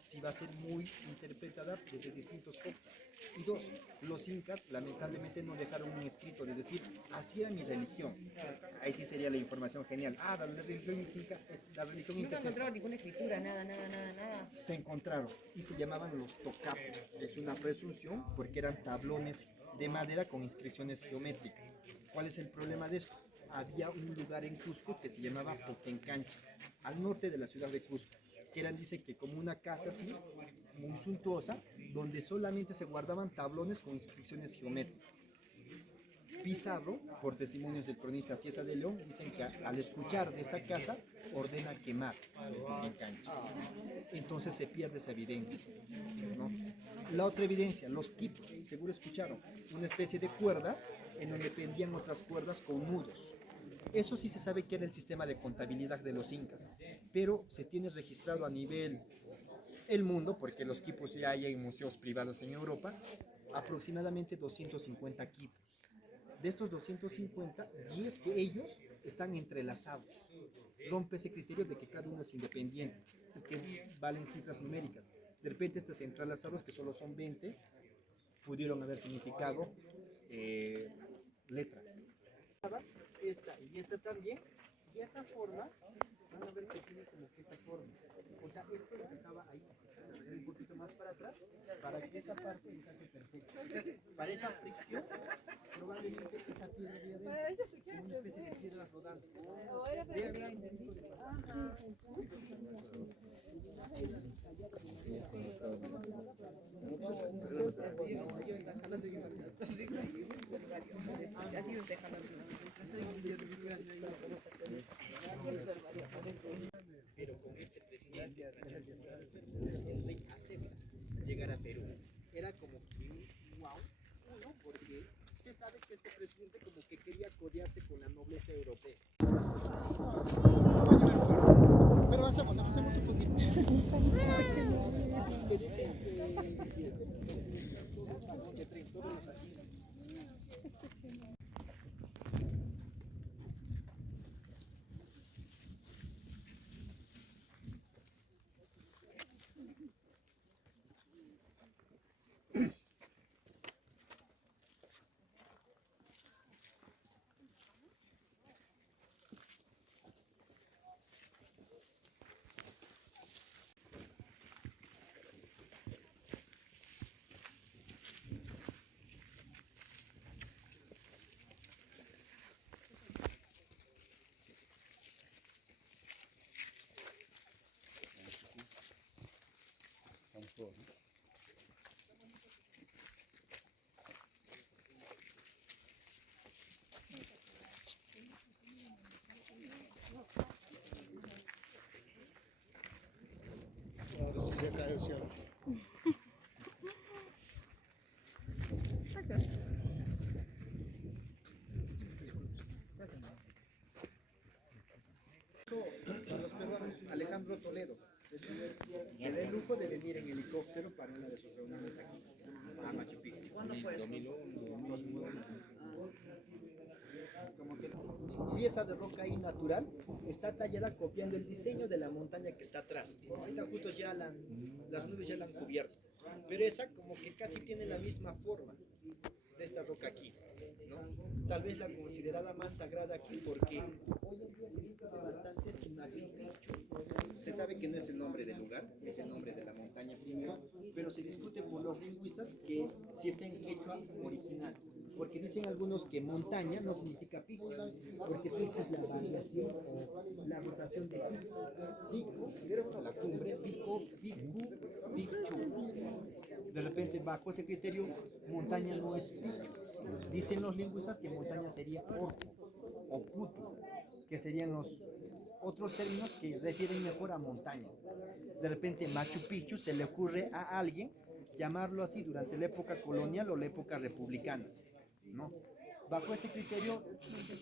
Si va a ser muy interpretada desde distintos focos. Y 2, los incas lamentablemente no dejaron un escrito de decir, así era mi religión. Ahí sí sería la información genial. Ah, la religión inca es la religión Nunca inca. Es esta. encontraron ninguna escritura, nada. Se encontraron y se llamaban los tocapos. Es una presunción porque eran tablones de madera con inscripciones geométricas. ¿Cuál es el problema de esto? Había un lugar en Cusco que se llamaba Poquencancha, al norte de la ciudad de Cusco, que eran, dice que como una casa así, muy suntuosa, donde solamente se guardaban tablones con inscripciones geométricas. Pizarro, por testimonios del cronista Ciesa de León, dicen que al escuchar de esta casa, ordena quemar en cancha. Entonces se pierde esa evidencia, ¿no? La otra evidencia, los quipos, seguro escucharon, una especie de cuerdas en donde pendían otras cuerdas con nudos. Eso sí se sabe que era el sistema de contabilidad de los incas, pero se tiene registrado a nivel el mundo, porque los quipos ya hay en museos privados en Europa, aproximadamente 250 quipos. De estos 250, 10 de ellos están entrelazados. Rompe ese criterio de que cada uno es independiente y que valen cifras numéricas. De repente estos entrelazados, que solo son 20, pudieron haber significado letras. Esta y esta también, y esta forma, van a ver que tiene como que esta forma. O sea, esto estaba ahí, un poquito más para atrás, para que esta parte encaje perfecto. Para esa fricción, probablemente esa piedra de adentro, como una especie de piedra rodante. Vean un poquito de pero con este presidente, el rey acepta llegar a Perú. Era como que un wow, uno, porque se sabe que este presidente como que quería codearse con la nobleza europea. Pero avancemos un poquito. Todos los así. Ahora sí se cae el cielo. Los peruanos, Alejandro Toledo, se da el lujo de venir en helicóptero para una de sus reuniones aquí, a Machu Picchu. ¿Cuándo fue eso? 2001. Como que pieza de roca ahí natural está tallada copiando el diseño de la montaña que está atrás. Ahorita justo ya las nubes ya la han cubierto, pero esa como que casi tiene la misma forma de esta roca aquí, ¿no? Tal vez la considerada más sagrada aquí porque hoy en día se discute bastante si Machu Picchu, se sabe que no es el nombre del lugar, es el nombre de la montaña primero, pero se discute por los lingüistas que si está en quechua original. Porque dicen algunos que montaña no significa pico, porque pico es la variación o la rotación de pico. Pico, era la cumbre, pico, picu, pichu. De repente, bajo ese criterio, montaña no es pico. Dicen los lingüistas que montaña sería orco o putu, que serían los otros términos que refieren mejor a montaña. De repente, Machu Picchu se le ocurre a alguien llamarlo así durante la época colonial o la época republicana, ¿no? Bajo este criterio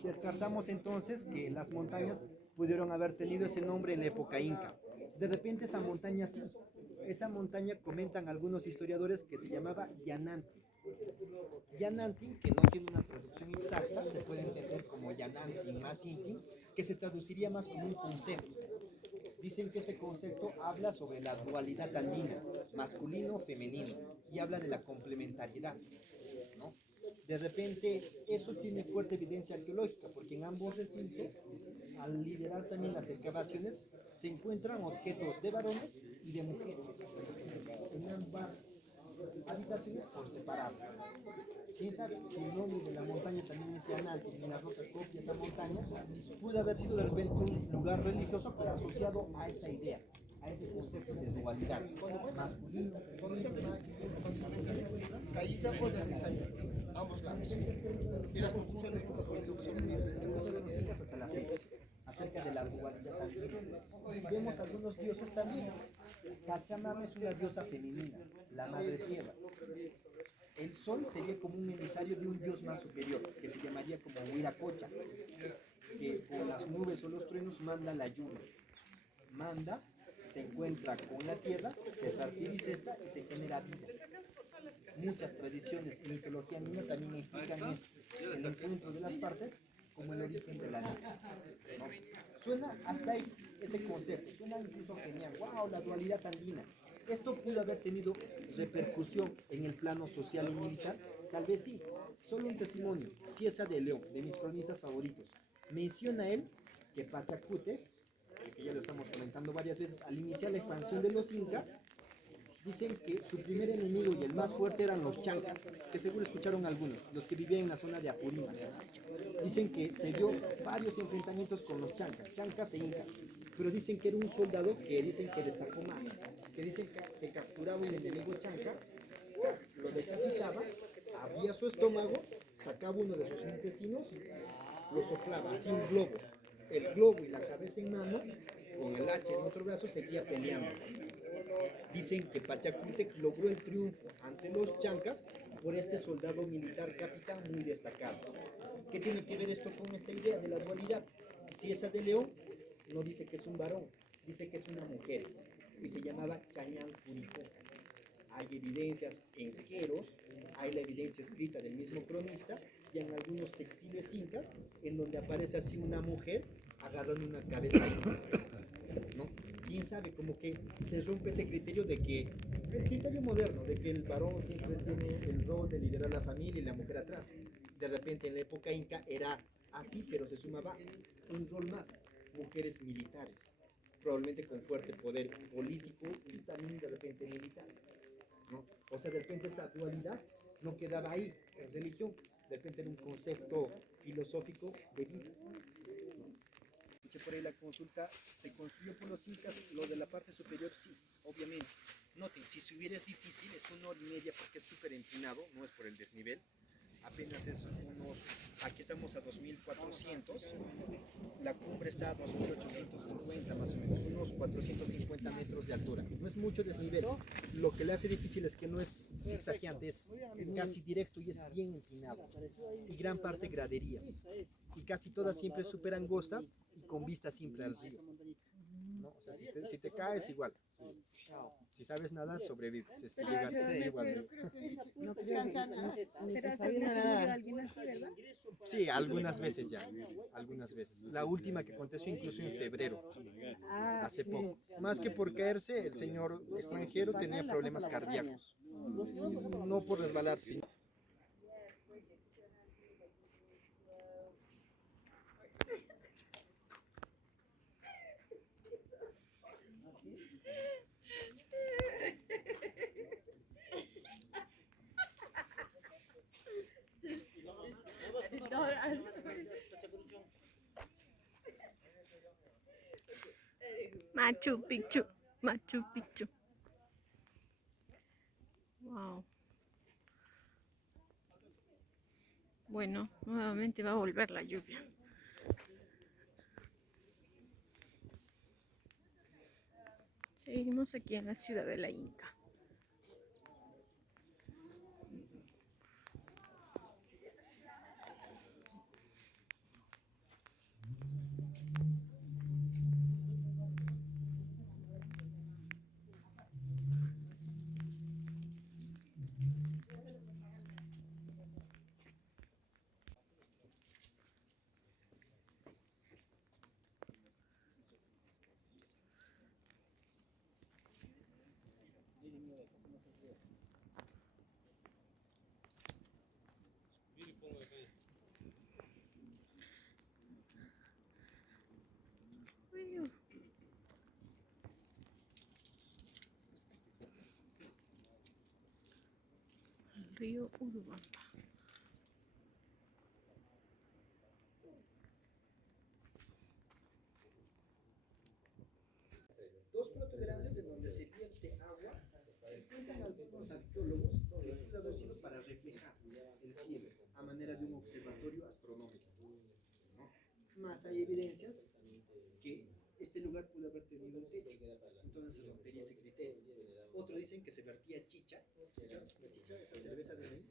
descartamos entonces que las montañas pudieron haber tenido ese nombre en la época inca. De repente esa montaña sí, esa montaña comentan algunos historiadores que se llamaba Yanantin. Yanantin, que no tiene una traducción exacta, se puede entender como Yanantin más Intin, que se traduciría más como un concepto. Dicen que este concepto habla sobre la dualidad andina, masculino-femenino, y habla de la complementariedad, ¿no? De repente, eso tiene fuerte evidencia arqueológica, porque en ambos recintos, al liderar también las excavaciones, se encuentran objetos de varones y de mujeres, en ambas habitaciones por separado. Quién sabe si el nombre de la montaña también es Yanantin y la roca copia esa montaña, pudo haber sido de repente un lugar religioso, pero asociado a esa idea, a ese concepto de dualidad. Masculino, Caída o deslizamiento, ambos lados. Y las conclusiones acerca de la dualidad también. Vemos algunos dioses también. Pachamama es una diosa femenina, la madre tierra. El sol sería como un emisario de un dios más superior, que se llamaría como Huiracocha. que por las nubes o los truenos manda la lluvia. Manda, se encuentra con la tierra, se fertiliza esta y se genera vida. Muchas tradiciones y mitología andina también explican esto, el encuentro de las partes como el origen de la vida. ¿No? Suena hasta ahí ese concepto, suena incluso genial, wow, la dualidad andina. ¿Esto pudo haber tenido repercusión en el plano social y militar? Tal vez sí. Solo un testimonio, Ciesa de León, de mis cronistas favoritos. Menciona él que Pachacute, que ya lo estamos comentando varias veces, al iniciar la expansión de los incas, dicen que su primer enemigo y el más fuerte eran los chancas, que seguro escucharon algunos, los que vivían en la zona de Apurímac. Dicen que se dio varios enfrentamientos con los chancas e incas, pero dicen que era un soldado que dicen que destacó más, que dicen que capturaba un enemigo chanca, lo decapitaba, abría su estómago, sacaba uno de sus intestinos y lo soplaba, así un globo. El globo y la cabeza en mano, con el hacha en otro brazo, seguía peleando. Dicen que Pachacútec logró el triunfo ante los chancas por este soldado militar capitán muy destacado. ¿Qué tiene que ver esto con esta idea de la dualidad? Ciesa de León no dice que es un varón, dice que es una mujer y se llamaba Chañán Curicó. Hay evidencias en Queros, hay la evidencia escrita del mismo cronista y en algunos textiles incas en donde aparece así una mujer agarrando una cabeza inca, ¿no? Quién sabe, como que se rompe ese criterio de que, el criterio moderno, de que el varón siempre tiene el rol de liderar la familia y la mujer atrás. De repente en la época inca era así, pero se sumaba un rol más, mujeres militares, probablemente con fuerte poder político y también de repente militar, ¿no? O sea, de repente esta dualidad no quedaba ahí en religión, de repente era un concepto filosófico de vida. Escuché por ahí la consulta, ¿se construyó por los incas? Lo de la parte superior, sí, obviamente. Noten, si subiera es difícil, es 1 hora y media porque es súper empinado, no es por el desnivel. Apenas es unos, aquí estamos a 2400, la cumbre está a 2850 más o menos, unos 450 metros de altura. No es mucho desnivel, lo que le hace difícil es que no es zigzagueante, es casi directo y es bien empinado. Y gran parte graderías, y casi todas siempre súper angostas y con vista siempre al río. ¿No? O sea, si te caes igual, si sabes nadar sobrevives, si es que llegas igual. No alcanza nada. Pero hasta que nadar alguien así, ¿verdad? Sí, algunas veces ya, algunas veces. La última que aconteció incluso en febrero, hace poco. Más que por caerse, el señor extranjero tenía problemas cardíacos. No por resbalarse. Machu Picchu, Machu Picchu. Wow. Bueno, nuevamente va a volver la lluvia. Seguimos aquí en la ciudad de la Inca. El río Urubamba. Dos protuberancias en donde se vierte agua, y cuentan algunos arqueólogos que pudo haber sido para reflejar el cielo a manera de un observatorio astronómico, ¿no? Más hay evidencias que este lugar pudo haber tenido un techo, entonces se rompería ese criterio. Otros dicen que se vertía chicha, la chicha, esa cerveza de maíz,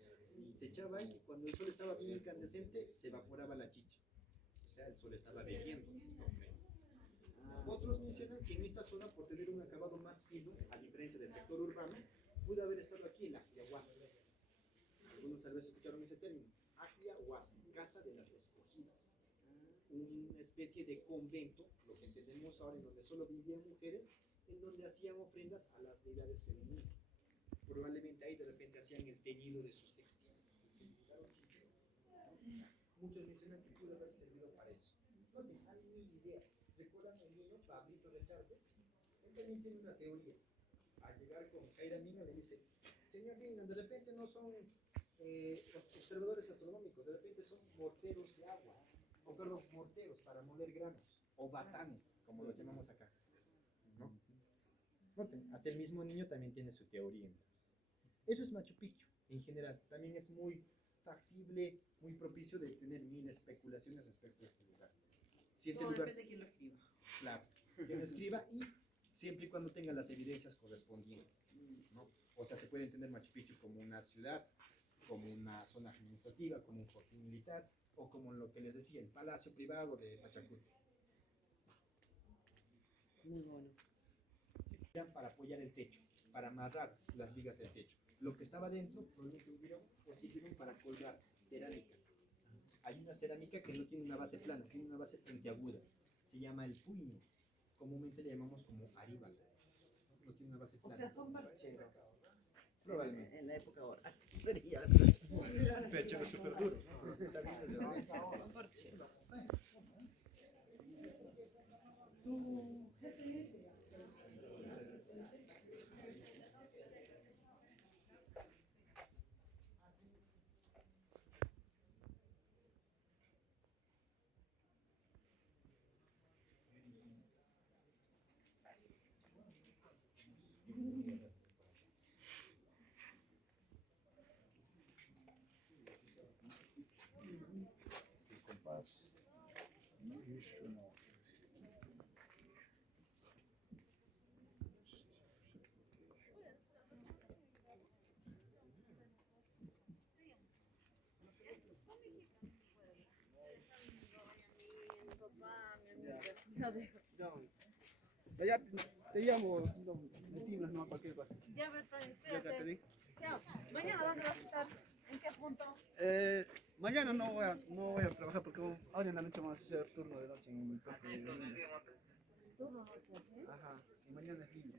se echaba ahí y cuando el sol estaba bien incandescente se evaporaba la chicha. O sea, el sol estaba bebiendo de esta ofrenda. Otros mencionan que en esta zona, por tener un acabado más fino, a diferencia del sector urbano, pudo haber estado aquí la Ajiahuasi. Algunos tal vez escucharon ese término, Ajiahuasi, casa de las escogidas. Una especie de convento, lo que entendemos ahora, en donde solo vivían mujeres, en donde hacían ofrendas a las deidades femeninas. Probablemente ahí de repente hacían el teñido de sus textiles. Muchos mencionan que pudo haber servido para eso. No hay mil ideas. ¿Recuerdan el niño Pablito Rechardo? Él también tiene una teoría. Al llegar con Jaira Mina le dice, señor Mina, de repente no son observadores astronómicos, de repente son morteros de agua, o perdón, morteros para moler granos, o batanes, como lo llamamos acá. ¿No? Noten, hasta el mismo niño también tiene su teoría entonces. Eso es Machu Picchu, en general. También es muy factible, muy propicio de tener mil especulaciones respecto a este lugar. Si este Todo lugar, depende de quién lo escriba. claro, que lo escriba y siempre y cuando tenga las evidencias correspondientes, ¿no? O sea, se puede entender Machu Picchu como una ciudad, como una zona administrativa, como un fortín militar, o como lo que les decía, el palacio privado de Pachacute. Muy bueno. Eran para apoyar el techo, para amarrar las vigas del techo. Lo que estaba dentro probablemente hubieron o sirvieron para colgar cerámicas. Hay una cerámica que no tiene una base plana, tiene una base puntiaguda. Se llama el puño. Comúnmente le llamamos como aríbal. No tiene una base O plana. sea, son percheros. Probablemente. En la época ahora. Sería. Perchero súper duro. Está bien, desde luego. Son percheros. Compás. Ya te llamo, me timbras, no, cualquier cosa. Ya, Bertón, Ya, Catherine. espérate. Chao. Mañana, ¿dónde vas a estar? ¿En qué punto? Mañana no voy a trabajar porque ahora en la noche vamos a hacer turno de noche en mi propio. Turno noche, ¿sí? Ajá, y mañana es libre.